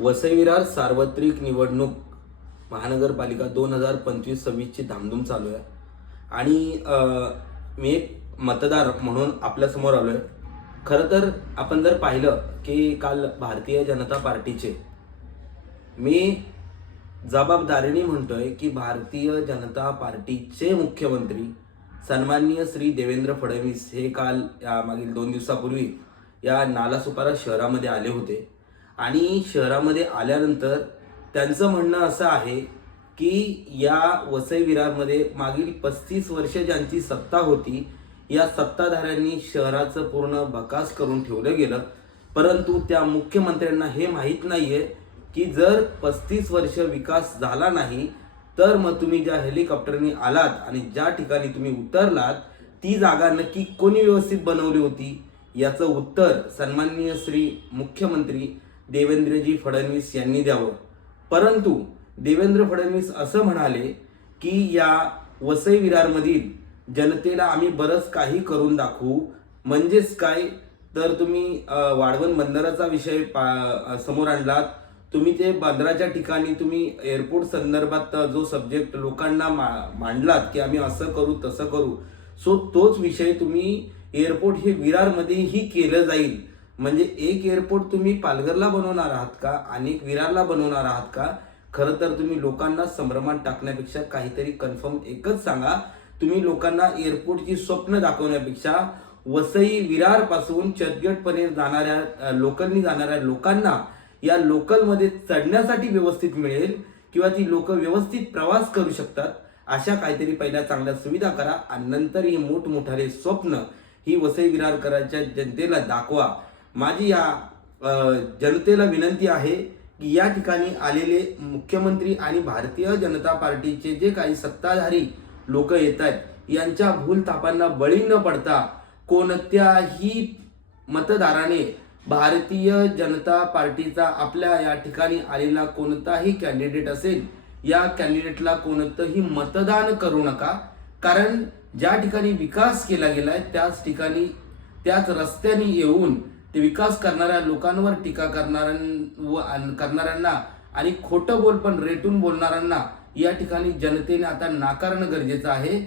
वसईविरार सार्वत्रिक निवडणूक महानगरपालिका दोन हजार पंचवीस सव्वीसची धामधूम चालू आहे. आणि मी एक मतदार म्हणून आपल्यासमोर आलो आहे खरं तर आपण जर पाहिलं की काल भारतीय जनता पार्टीचे मी जबाबदारीने म्हणतोय की भारतीय जनता पार्टीचे मुख्यमंत्री सन्माननीय श्री देवेंद्र फडणवीस हे काल या मागील दोन दिवसापूर्वी या नालासुपारा शहरामध्ये आले होते. आणि शहरामध्ये आल्यानंतर त्यांचं म्हणणं असं आहे की या वसई विरारमध्ये मागील पस्तीस वर्ष ज्यांची सत्ता होती या सत्ताधाऱ्यांनी शहराचं पूर्ण बकास करून ठेवलं गेलं. परंतु त्या मुख्यमंत्र्यांना हे माहीत नाही आहे की जर पस्तीस वर्ष विकास झाला नाही तर मग तुम्ही ज्या हेलिकॉप्टरनी आलात आणि ज्या ठिकाणी तुम्ही उतरलात ती जागा नक्की कोणी व्यवस्थित बनवली होती? याचं उत्तर सन्माननीय श्री मुख्यमंत्री देवेंद्रजी फडणवीस यांनी द्यावं. परंतु देवेंद्र फडणवीस असं म्हणाले की या वसई विरारमधील जनतेला आम्ही बरंच काही करून दाखवू. म्हणजेच काय? तर तुम्ही वाढवण बंदराचा विषय पा- समोर आणलात. तुम्ही ते बंदराच्या ठिकाणी तुम्ही एअरपोर्ट संदर्भात जो सब्जेक्ट लोकांना मा- मांडलात की आम्ही असं करू तसं करू. सो तोच विषय तुम्ही एअरपोर्ट हे विरारमध्येही केलं जाईल. म्हणजे एक एअरपोर्ट तुम्ही पालघरला बनवणार आहात का? आणि विरारला बनवणार आहात का? खरं तर तुम्ही लोकांना संभ्रमात टाकण्यापेक्षा काहीतरी कन्फर्म एकच सांगा. तुम्ही लोकांना एअरपोर्टची स्वप्न दाखवण्यापेक्षा वसई विरारपासून पर्यंत जाणाऱ्या लोकलनी जाणाऱ्या लोकांना या लोकलमध्ये चढण्यासाठी व्यवस्थित मिळेल किंवा ती लोक व्यवस्थित प्रवास करू शकतात. अशा काहीतरी पहिल्या चांगल्या सुविधा करा आणि नंतर ही मोठमोठारे स्वप्न ही वसई विरारकरांच्या जनतेला दाखवा. माझी या जनतेला विनंती आहे की या ठिकाणी आलेले मुख्यमंत्री आणि भारतीय जनता पार्टीचे जे काही सत्ताधारी लोक येत आहेत यांच्या भूलथापांना बळी न पडता कोणत्याही मतदाराने भारतीय जनता पार्टीचा आपल्या या ठिकाणी आलेला कोणताही कॅन्डिडेट असेल या कॅन्डिडेटला कोणतंही मतदान करू नका. कारण ज्या ठिकाणी विकास केला गेला आहे त्याच ठिकाणी त्याच रस्त्याने येऊन ते विकास करणाऱ्या लोकांवर टीका करणाऱ्यां करणाऱ्यांना आणि खोटं बोल पण रेटून बोलणाऱ्यांना या ठिकाणी जनतेने आता नाकारणं गरजेचं आहे.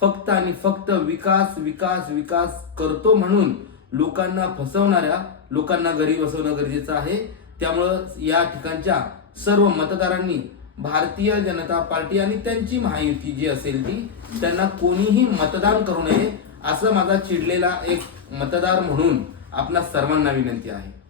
फक्त आणि फक्त विकास विकास विकास करतो म्हणून लोकांना फसवणाऱ्या लोकांना घरी बसवणं गरजेचं आहे. त्यामुळं या ठिकाणच्या सर्व मतदारांनी भारतीय जनता पार्टी आणि त्यांची महायुती जी असेल ती त्यांना कोणीही मतदान करू नये असं माझा चिडलेला एक मतदार म्हणून आपणा सर्वांना विनंती आहे.